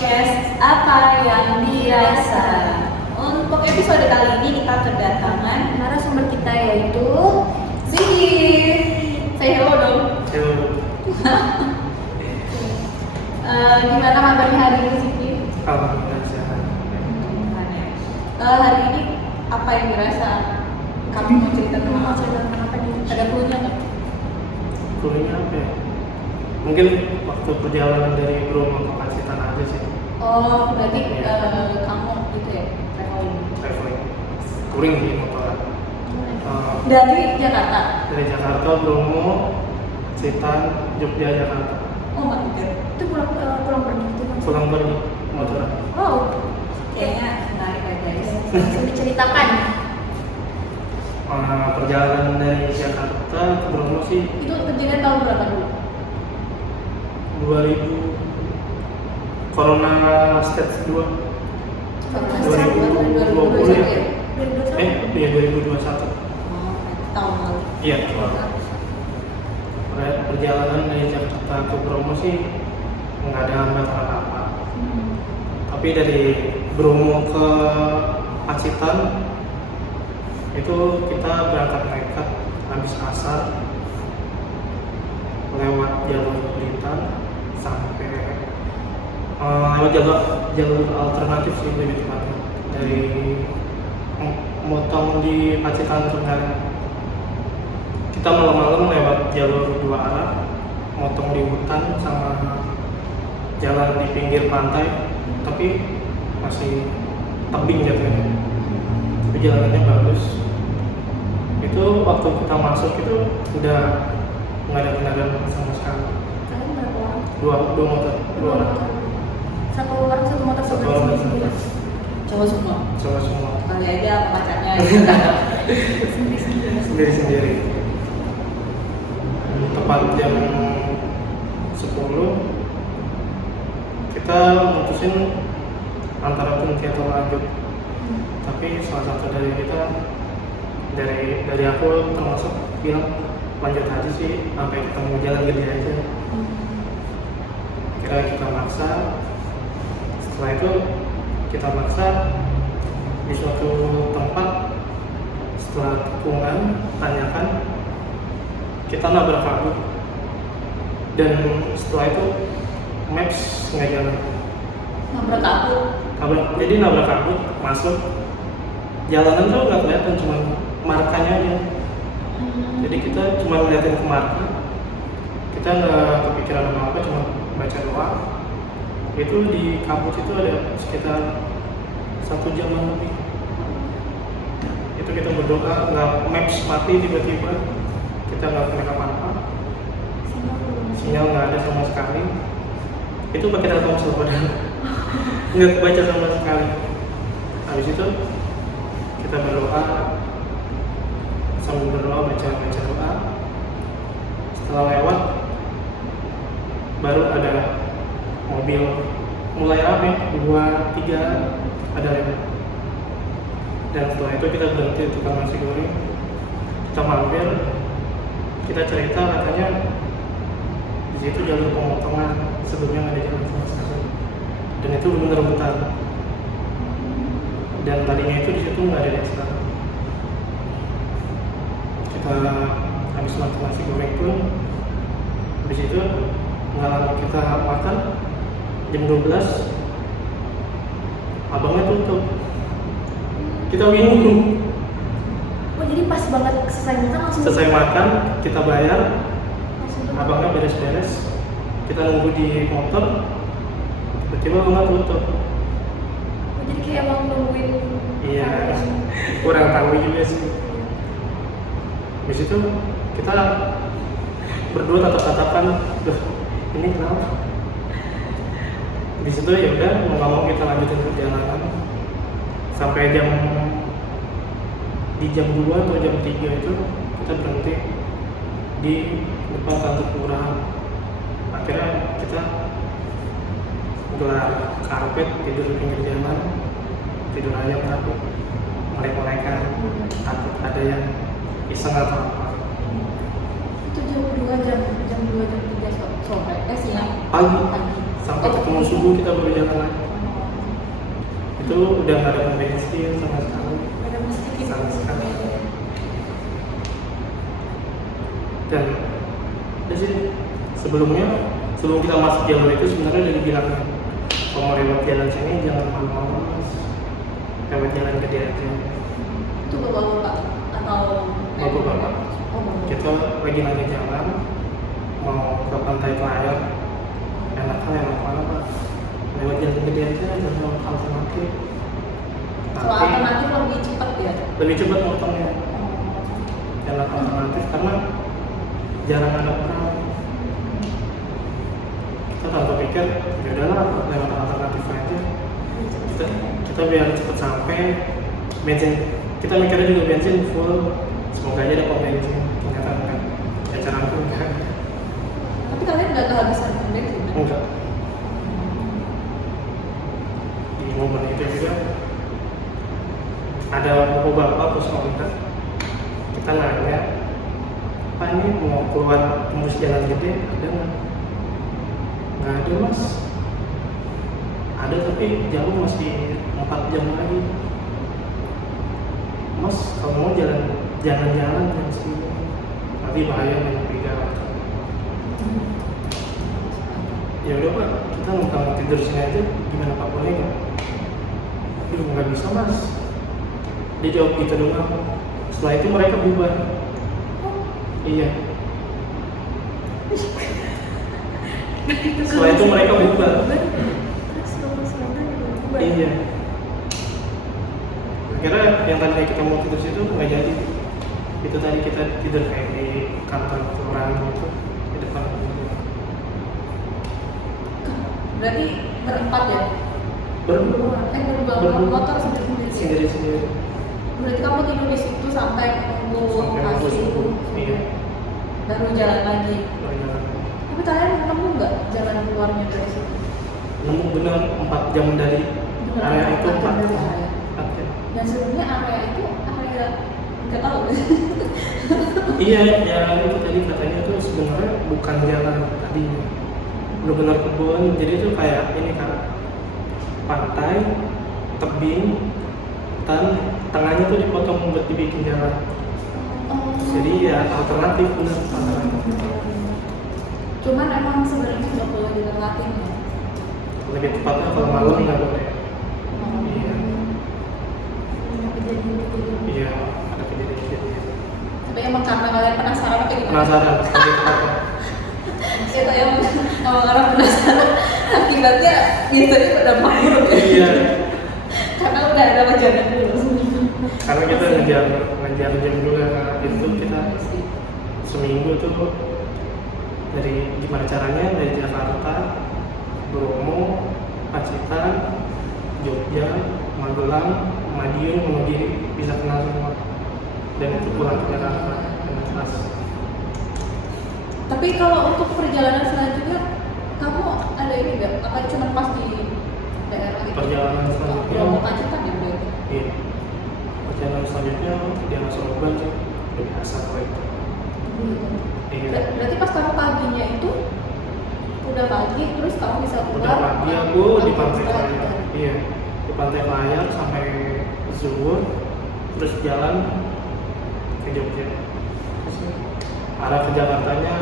podcast Apa Yang Dirasa. Untuk episode kali ini kita kedatangan narasumber kita yaitu Zikir. Say hello dong. Hello. Gimana kabarnya hari ini Zikir? Alhamdulillah sehat. Hari ini apa yang dirasa? Kamu mau cerita tentang apa nih? Ada clue-nya nggak? Kuliahnya apa ya? Mungkin waktu perjalanan dari Bromo ke Pacitan aja sih. Oh, berarti Iya. kamu gitu ya, Traveling. Touring di motoran. dari Jakarta. Dari Jakarta, Bromo, Pacitan, Jogja, Jakarta. Oh my god, itu pulang pergi itu kan? Pulang pergi motoran. Wow, kayaknya menarik ya guys. Langsung diceritakan. Perjalanan dari Jakarta ke Bromo sih Itu kejadian tahun berapa dulu? 2000 Corona Stage 2. Tahun 2020 ya? 2021 ya? Iya 2021. Oh, tahun lalu. Iya, perjalanan dari Jakarta ke Bromo sih nggak ada hambatan apa-apa. Tapi dari Bromo ke Pacitan itu kita berangkat nekat habis asar lewat jalur Blitar sampai lewat jalur alternatif sih lebih tepatnya dari motong di Pacitan Tengah. Kita malam-malam lewat jalur dua arah, motong di hutan sama jalan di pinggir pantai, tapi masih tebing jatuhnya. Tapi jalanannya bagus. Itu waktu kita masuk itu udah nggak ada kendaraan sama sekali. Kalian berapa orang? Dua motor, dua orang. Satu orang satu motor Satu orang sendiri. Cowok semua. Coba semua Kali aja apa pacarnya. Sendiri-sendiri. sendiri-sendiri. Tepat jam 10 kita mutusin antara berhenti atau lanjut. Tapi salah satu dari kita dari aku termasuk bilang lanjut aja sih sampai ketemu jalan gede aja. Akhirnya kita maksa. Setelah itu kita maksa di suatu tempat. Setelah tikungan tanyakan, kita nabrak kabut. Dan setelah itu maps nggak jalan. Nabrak kabut. Jadi nabrak kabut masuk jalanan tuh nggak kelihatan, cuma markanya aja. Jadi kita cuma ngeliatin ke marka, kita nggak kepikiran apa apa, cuma baca doa. Itu di kabut itu ada sekitar 1 jam lebih. Itu kita berdoa, nggak maps mati tiba-tiba, kita nggak kena apa-apa, sinyal nggak ada sama sekali. Itu pakai Telkomsel padahal nggak kebaca sama sekali. Habis itu kita berdoa, sambil berdoa baca doa. Setelah lewat baru ada mobil mulai rame, 2, 3 ada lewat. Dan setelah itu kita berhenti di tukang nasi goreng, kita mampir, kita cerita katanya di situ jalur pemotongan, sebelumnya nggak ada jalan sama sekali. Dan itu benar-benar hutan. Dan tadinya itu di situ nggak ada desa. Kita habis makan nasi goreng pun, habis itu nggak lama kita makan, jam 12 abangnya tutup. Kita bingung. Oh jadi pas banget selesai makan langsung. Selesai makan, kita bayar, Langsung tutup. abangnya beres-beres. Kita nunggu di motor, tiba-tiba abangnya tutup. Oh, jadi kayak emang nungguin. Iya, kurang tahu juga sih. Habis itu kita berdua tatap-tatapan, loh ini kenapa? Di situ ya udah mau nggak mau kita lanjutin perjalanan sampai di jam 2 atau jam 3 itu kita berhenti di depan kantor kelurahan. Akhirnya kita gelar karpet, tidur di pinggir jalan, tidur aja tapi mereka takut ada yang iseng atau apa. Itu jam 2 jam 3 sore siang Pagi pagi. sampai ketemu subuh kita baru jalan lagi. Itu udah nggak ada pom bensin sama sekali. Ada masjid Sama sekali. Dan di sini sebelum kita masuk jalur itu sebenarnya udah dibilang kalau mau lewat jalan sini jangan malu-malu mas, lewat jalan gede aja. Itu bapak atau Bapak-bapak. Oh, bapak. Kita lagi nanya jalan mau ke pantai Layar, lewat mana pak? Lewat jalan gede aja, jalan alternatif. Kalau alternatif lebih cepat ya? Lebih cepat motongnya. Jalan alternatif karena jarang ada orang. Kita tanpa pikir, ya udahlah lewat alternatif aja. Kita biar cepat sampai. Bensin, kita mikirnya juga bensin full. Semoga aja ada pom bensin. Ternyata enggak. Ya jarang pun enggak. Tapi kalian nggak kehabisan bensin? Enggak. Di momen itu juga ada bapak-bapak terus ngomong, kita nanya, Pak ini mau keluar tembus jalan gede ada nggak? Nggak ada mas. Ada tapi jauh masih 4 jam lagi. Mas kalau mau jalan-jalan jam segini nanti bahaya banyak pikiran. Ya udah pak, kita mau tidur sini aja, gimana pak boleh nggak? Duh nggak bisa mas. Dia jawab gitu doang. Setelah itu mereka bubar. Iya. Setelah itu mereka bubar. Iya. Akhirnya yang tadinya kita mau tidur situ nggak jadi. Itu tadi kita tidur kayak di kantor kelurahan gitu di depan. Berarti berempat ya? Berdua. Berdua motor sendiri-sendiri. Sendiri-sendiri. Berarti kamu tidur di situ sampai nunggu pagi itu. Iya. Baru jalan lagi. Baru jalan. Tapi kalian nemu nggak jalan keluarnya dari situ? Nemu bener 4 jam dari area itu 4 dari jam. area. 4 jam. Dan sebenarnya area itu area nggak tahu. Iya, ya itu tadi katanya itu sebenarnya bukan jalan tadinya. Benar-benar kebun, jadi itu kayak ini kan pantai, tebing, dan tengahnya tuh dipotong buat dibikin jalan. Oh. Jadi ya alternatif benar alternatif. Cuman emang sebenarnya nggak boleh dilewatin ya. Lebih tepatnya kalau malam nggak boleh. Iya. Iya, ada kejadian-kejadian. Tapi emang karena kalian penasaran apa gimana? Penasaran, lebih tepatnya. Kita yang kalau orang penasaran akibatnya biasanya berdampak buruk ya. Iya. Karena udah ada wajaran dulu. Karena kita ngejar jam juga itu kita seminggu tuh dari gimana caranya dari Jakarta, Bromo, Pacitan, Jogja, Magelang, Madiun, Wonogiri bisa kenal semua dan itu pulang ke Jakarta dengan kelas. Tapi kalau untuk perjalanan selanjutnya kamu ada ini nggak? Apa cuma pas di daerah itu? Perjalanan selanjutnya Kalau Pacitan ya berarti? iya. Perjalanan selanjutnya di Anasoban udah biasa kok itu. Iya. Berarti pas kamu paginya itu udah pagi terus kamu bisa keluar? Udah pagi aku di pantai Layar. Layar. Iya, di pantai Layar sampai zuhur, terus jalan ke Jogja. Terus arah ke Jakartanya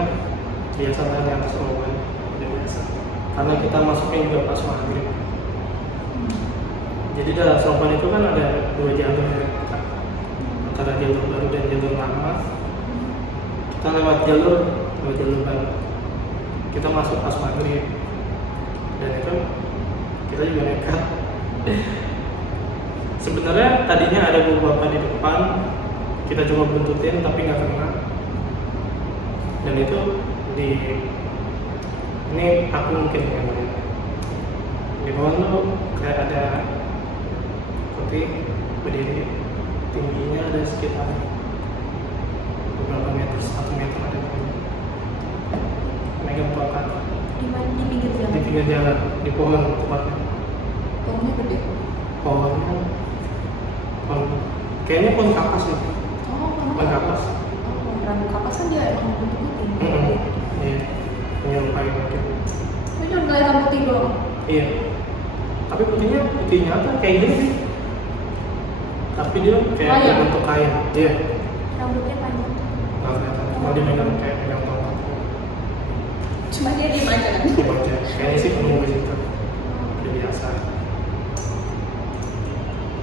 biasa lah di atas Roban, udah biasa. Karena kita masuknya juga pas maghrib. Jadi dalam Sopan itu kan ada 2 jalur ya, antara jalur baru dan jalur lama. Kita lewat jalur 2 jalur baru. Kita masuk pas maghrib dan itu kita juga nekat. Sebenarnya tadinya ada beberapa di depan, kita coba buntutin tapi nggak kena. Dan itu ini aku mungkin nggak ngeliat. Di bawah tuh kayak ada putih berdiri, tingginya ada sekitar beberapa meter, 1 meter ada megang tongkat Di mana? Di pinggir jalan? di pinggir jalan, di pohon tempatnya. Pohonnya gede? Pohonnya kayaknya pohon kapas ya. Oh, Pohon kapas. Oh, rambut kapas kan dia emang bentuknya tinggi. Iya, menyerupai mungkin. Tapi cuma kelihatan putih doang. Iya. Tapi putihnya apa? Kayak gini. Tapi dia kayak Kain. bentuk kain. Iya. Rambutnya panjang. Nggak kelihatan. Cuma dia megang kayak megang tongkat. Cuma dia diem aja kan. Cuma aja. Kayaknya sih penunggu di situ. Udah biasa.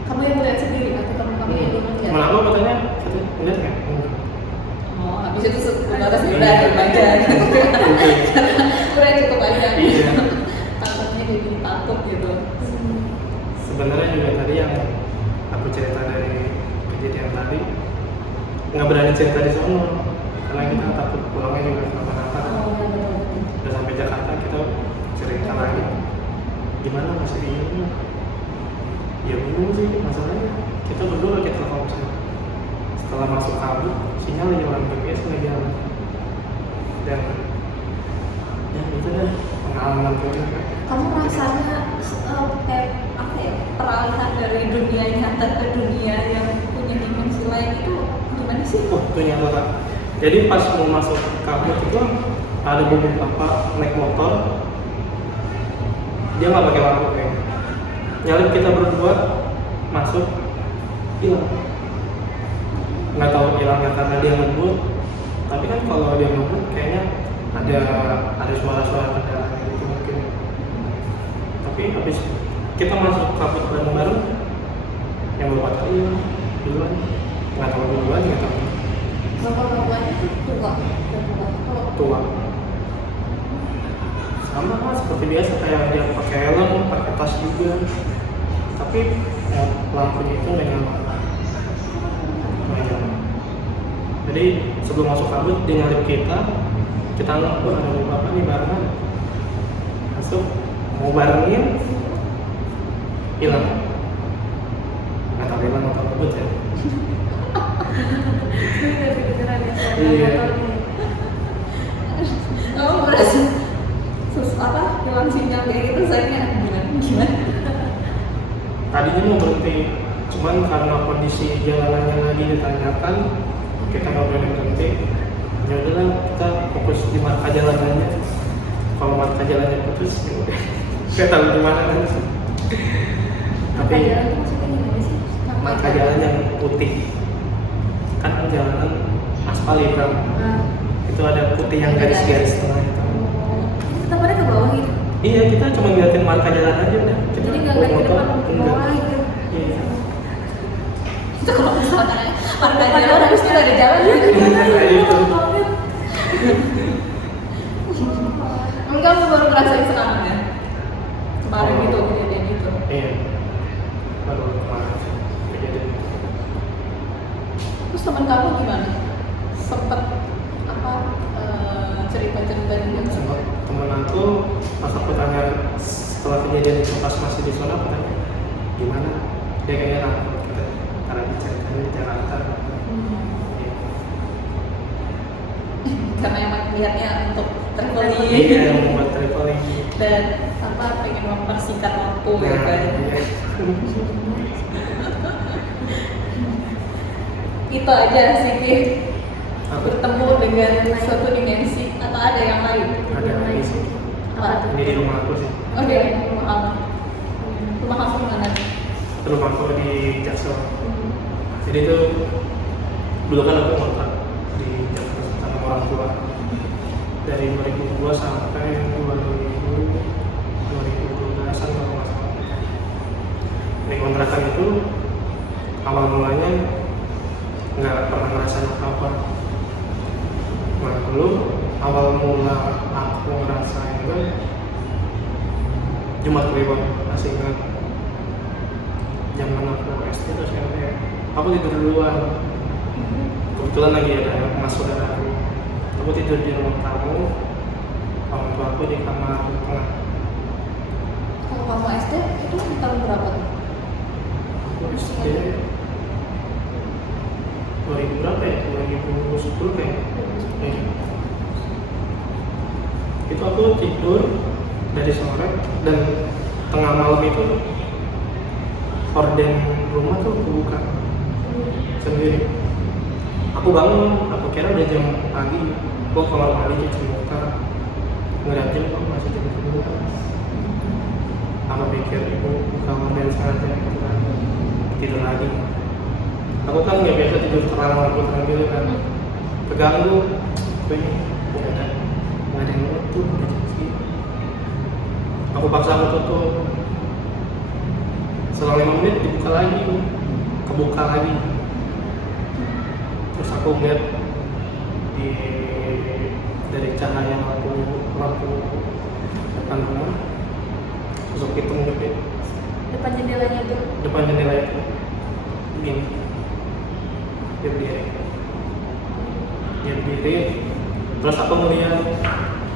Kamu yang lihat sendiri atau kamu yang belum lihat? Temen aku katanya lihat nggak? Enggak. Oh, habis itu sebatas udah diem aja. Udah cukup aja. Iya. Takutnya jadi takut gitu. Sebenarnya juga tadi yang aku cerita dari kejadian tadi nggak berani cerita di sono karena kita takut pulangnya juga kenapa-napa. Oh, iya betul. Udah sampai Jakarta kita cerita lagi gimana masih di ini ya bingung sih masalahnya kita berdua kita telkomsel setelah masuk kabut sinyal hilang GPS nggak jalan dan ya itu dah pengalaman gue. Kamu rasanya kayak apa ya, peralihan dari dunia nyata ke dunia yang punya dimensi lain itu gimana sih? Itu nyata Kak. Jadi pas mau masuk kabut itu ada beberapa naik motor dia nggak pakai lampu kayak nyalip kita berdua masuk hilang nggak tahu hilangnya karena dia ngebut tapi kan kalau dia ngebut kayaknya ada suara-suara kendaraan gitu mungkin tapi habis kita masuk kabut bareng-bareng yang beberapa kali duluan nggak tahu duluan nggak tahu Bapak-bapaknya tuh tua. Sama lah seperti biasa kayak dia pakai helm, pakai tas juga tapi lampunya itu nggak nyala. Jadi sebelum masuk kabut dia nyalip kita anggap ada beberapa nih barengan masuk mau barengin hilang nggak tahu hilang atau kabut ya. Iya. Kamu merasa hilang sinyal kayak gitu saya gimana? Tadinya mau berhenti, cuman karena kondisi jalanannya lagi ditanyakan, kita nggak boleh berhenti. Ya udahlah, kita fokus di marka jalanannya. Kalau marka jalannya putus, ya udah. Saya tahu di mana kan. Tapi jalan itu maksudnya gimana sih? marka jalan yang putih, kan jalanan aspal ya kan. Itu ada putih yang garis-garis tengah itu. Tetap ada ke bawah gitu. Iya, kita cuma ngeliatin marka jalan aja udah. Kita Jadi nggak bawa ke motor, depan ke bawah gitu. Iya. Itu kalau misalnya marka jalan habis itu ada jalan ya. Kayak gitu. Enggak, kamu baru ngerasain sekarang ya? Kemarin gitu, kejadian itu. Iya. Baru kemarin kejadian. Terus teman kamu gimana? Sempet cerita-cerita juga? Sama temen aku pas aku tanya setelah kejadian itu pas masih di sana aku tanya gimana dia kayaknya takut karena ceritanya di Jakarta. Iya. Karena emang niatnya untuk traveling. Iya yang membuat traveling Dan pengen mempersingkat waktu ya kan. iya. Itu aja sih Ki. Apa? Bertemu dengan suatu dimensi atau ada yang lain? Ada lagi sih Apa tuh? ini di rumah aku sih. Oke, rumah kamu. Rumah kamu di mana? Rumah aku di Jaksel. Jadi itu dulu kan aku ngontrak di Jakarta sama orang tua dari 2002 sampai 2012an kalau nggak salah. Di kontrakan itu awal mulanya nggak pernah ngerasain apa-apa. Nah dulu awal mula aku ngerasain itu Jumat Kliwon masih ingat zaman aku SD atau SMP. Aku tidur duluan. Kebetulan lagi ada mas saudara aku tidur di ruang tamu, orang tua aku di kamar tengah. Kalau kamu SD itu di tahun berapa tuh? Aku SD 2000 berapa ya? 2010 kayaknya. Itu aku tidur dari sore dan tengah malam itu horden rumah tuh buka sendiri. Aku bangun, aku kira udah jam pagi. Aku keluar mandi cuci muka, ngeliat jam kok masih jam 10. pikir ibu kamar dan sengaja gitu kan, tidur lagi. Aku kan nggak biasa tidur terang lampu terang gitu kan, keganggu. Ini nggak ada yang nutup. Aku paksa aku tutup. Selang 5 menit dibuka lagi, kebuka lagi. Terus aku lihat dari cahaya lampu depan rumah, sosok hitam gede Depan jendelanya tuh. depan jendela itu begini. Dia berdiri. Terus aku melihat,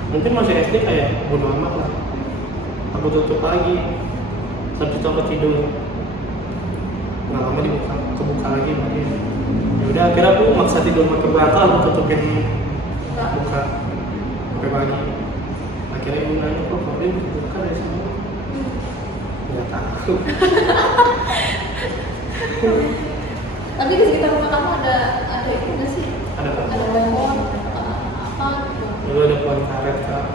mungkin masih SD kayak bodo amat lah. Aku tutup lagi, sampai itu aku tidur. Nggak lama kebuka lagi sama dia. Ya udah, akhirnya aku maksa tidur ke belakang, aku tutupin buka sampai pagi. Akhirnya ibu nanya, kok kamu buka dari sini? Nggak tahu. Tapi di sekitar rumah kamu ada itu nggak sih? Ada apa? Ada pohon apa gitu? Dulu ada pohon karet kak,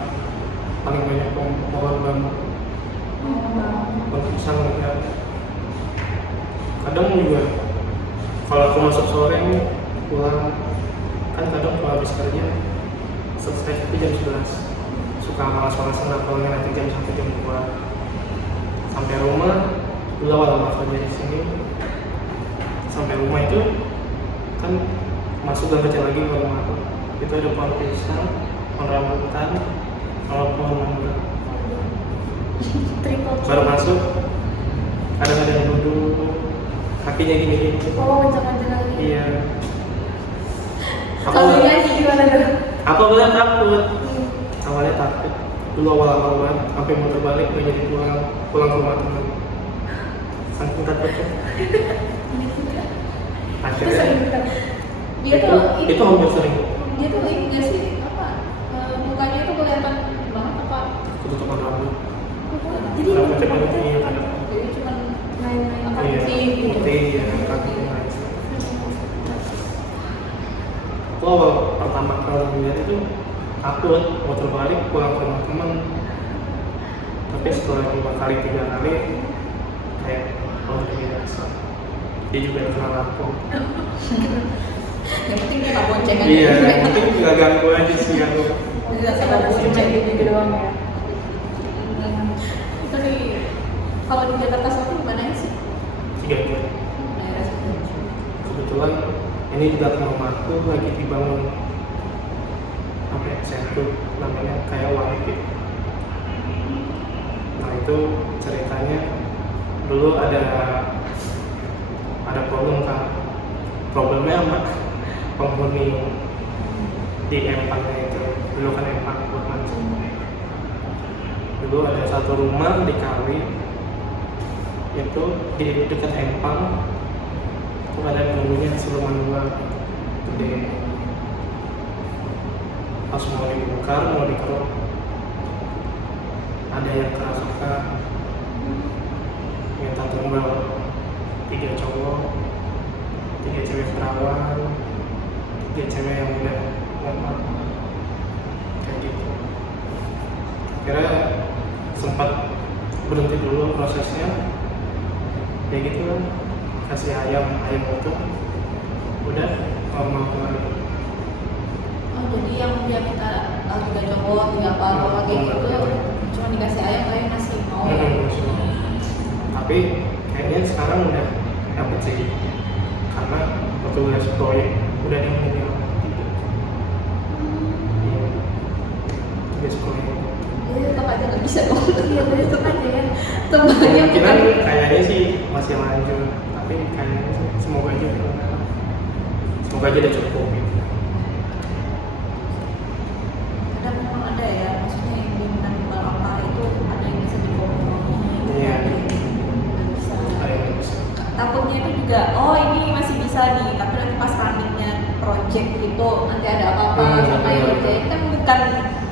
paling banyak pohon bambu, pohon pisang ya. Kadang juga kalau aku masuk sore nih pulang, kan kadang kalau habis kerja selesai itu jam 11, suka malas-malasan lah pulangnya nanti jam 1 jam 2. Sampai rumah dulu awal kerja di sini, sampai rumah itu kan masuk dan kecil lagi ke rumah aku. Itu ada pohon pisang, pohon rambutan, sama pohon mangga. Triple. Baru masuk, kadang ada yang duduk, kakinya gini. Oh, kencang-kencang lagi. Iya. Kalau nyanyi gimana tuh? Aku awalnya takut. Awalnya takut. Dulu awal-awal banget, sampai mau terbalik nggak jadi pulang ke rumah teman. Saking takutnya. Akhirnya Dia tuh itu hampir sering. Dia tuh ini nggak sih apa? Mukanya tuh kelihatan banget apa? Ketutupan rambut. Jadi Rambut cepat itu iya kan. jadi cuma main-main apa Iya, sih? putih ya, kakinya naik. Aku awal pertama kali melihat itu takut, mau terbalik pulang ke rumah teman. Tapi setelah 2 kali 3 kali kayak oh ini biasa. Dia juga kenal aku. Yang penting dia nggak bonceng aja. Iya, yang penting nggak ganggu aja sih aku. Bisa sebatas bonceng gitu doang ya. Tapi kalau di Jakarta Selatan gimana sih? 3 jam. Daerah situ. Kebetulan ini di belakang rumahku lagi dibangun apa ya, sentrum namanya kayak warung gitu. Nah itu ceritanya dulu ada problem kan. Problemnya sama penghuni di empangnya itu. Dulu kan empang buat mancing. Dulu ada satu rumah di kali itu di dekat empang. Itu ada penghuninya siluman ular gede. Pas mau dibongkar, mau dikeruk, ada yang kerasukan, minta tumbal 3 cowok, 3 cewek perawan, 3 cewek yang udah ngomong kayak gitu. Kira sempat berhenti dulu prosesnya, kayak gitu kan, kasih ayam itu udah normal kembali. Oh, jadi yang dia minta 3 cowok, 3 apa kayak gitu, cuma dikasih ayam tapi masih mau ya. Tapi kayaknya sekarang udah dapet sih, karena petugas proyek udah diminta. Tugas proyek. Jadi tetap aja nggak bisa dong. Iya, tetap aja ya. Tempatnya Kemungkinan kayaknya sih masih lanjut, tapi kayaknya sih semoga aja udah cukup gitu. kadang memang ada ya, maksudnya yang diminta timbal apa itu ada yang bisa dikompromi. Iya. Ada yang nggak bisa. Ada yang bisa. Takutnya itu juga, oh ini masih bisa nih, tapi nanti pas runningnya project gitu nanti ada apa-apa sama yang ngerjain, kan bukan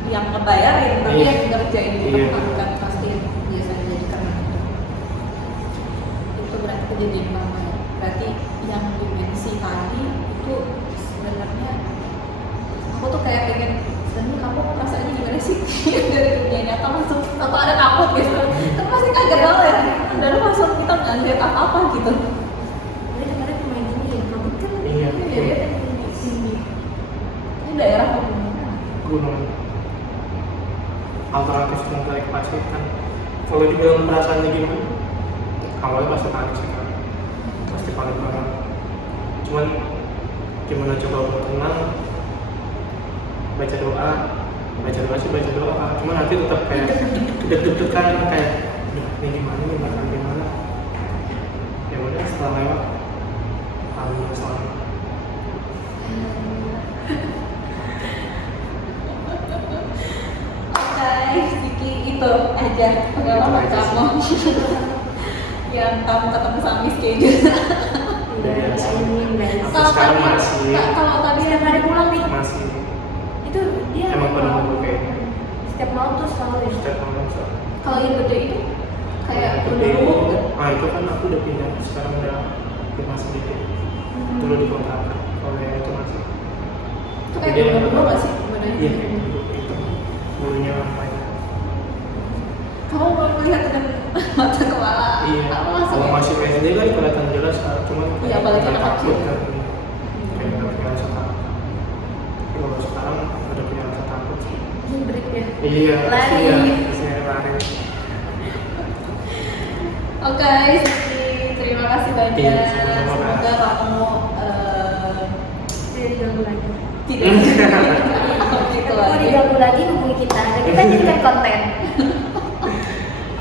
yang ngebayarin tapi Iya. yang ngerjain itu Iya. kan pasti biasanya jadi karena itu berarti kejadian lama ya. Berarti yang dimensi tadi itu sebenarnya aku tuh kayak pengen sebenarnya kamu perasaannya gimana sih dari dunia nyata, maksud atau ada takut gitu kan pasti kaget banget ya apa gitu. Jadi kemarin pemain ini ya, kabut kan? Iya. Iya, tinggi. Ini daerah pegunungan. Gunung. Alternatif naik pasir kan. Kalau dibilang perasaannya gimana? Awalnya pasti panik sih kan. Pasti panik banget. Cuman gimana coba buat tenang, baca doa sih baca doa, cuman nanti tetap kayak deg-degan kayak ini gimana nih bakal gimana. Ya udah setelah lewat alhamdulillah selamat. Oke, Siki itu aja pengalaman kamu yang kamu ketemu sama Miss Keju. Iya, ini guys. Sampai sekarang masih. Kalau tadi Setiap hari pulang nih, Masih itu dia emang penunggu kayaknya. setiap malam tuh selalu ya. Setiap malam so. kalau yang gede itu kayak Gede itu, dulu itu kan aku udah pindah, sekarang udah rumah sendiri. Dulu di kota, kalau yang itu masih. itu kayak Dia- dulu nggak sih sebenarnya? Iya kayak dulu itu. Bulunya apa ya? Kamu mau melihat dengan mata kepala Iya. apa langsung Kalau ya? masih SD kan kelihatan jelas, cuman Iya, apalagi nggak anak takut kecil. kan. Kayak nggak punya rasa takut. Tapi kalau sekarang udah punya rasa takut sih. Hybrid ya. Iya, Lari. iya, saya lari. Oke, Siti, terima kasih banyak. Iya, sama-sama, Semoga Kak. kamu Tidak diganggu lagi. tidak gitu Kalau lagi. diganggu lagi hubungi kita. Dan kita jadikan konten.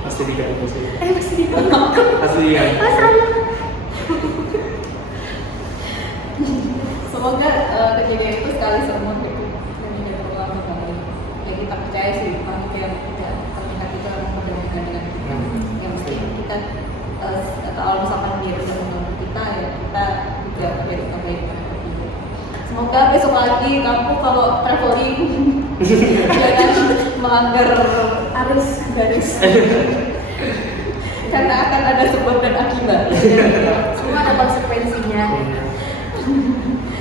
Pasti diganggu sih. Masih diganggu. Pasti diganggu. Mas Rama. Semoga kejadian itu sekali seumur hidup dan tidak terulang kembali. Ya kita percaya sih manusia yang terlihat itu akan berdamaikan dengan kita. Yang mesti kita kalau misalkan dia bisa membantu kita ya kita juga menjadi kebaikan. Semoga besok lagi kamu kalau traveling jangan melanggar arus garis karena akan ada sebab dan akibat. Semua ada konsekuensinya. Iya.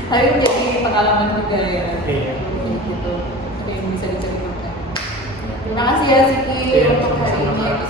Tapi menjadi pengalaman juga ya. Iya. Gitu. Ada yang bisa diceritakan. Terima kasih ya Siki Iya, untuk hari sama-sama, ini. Kak.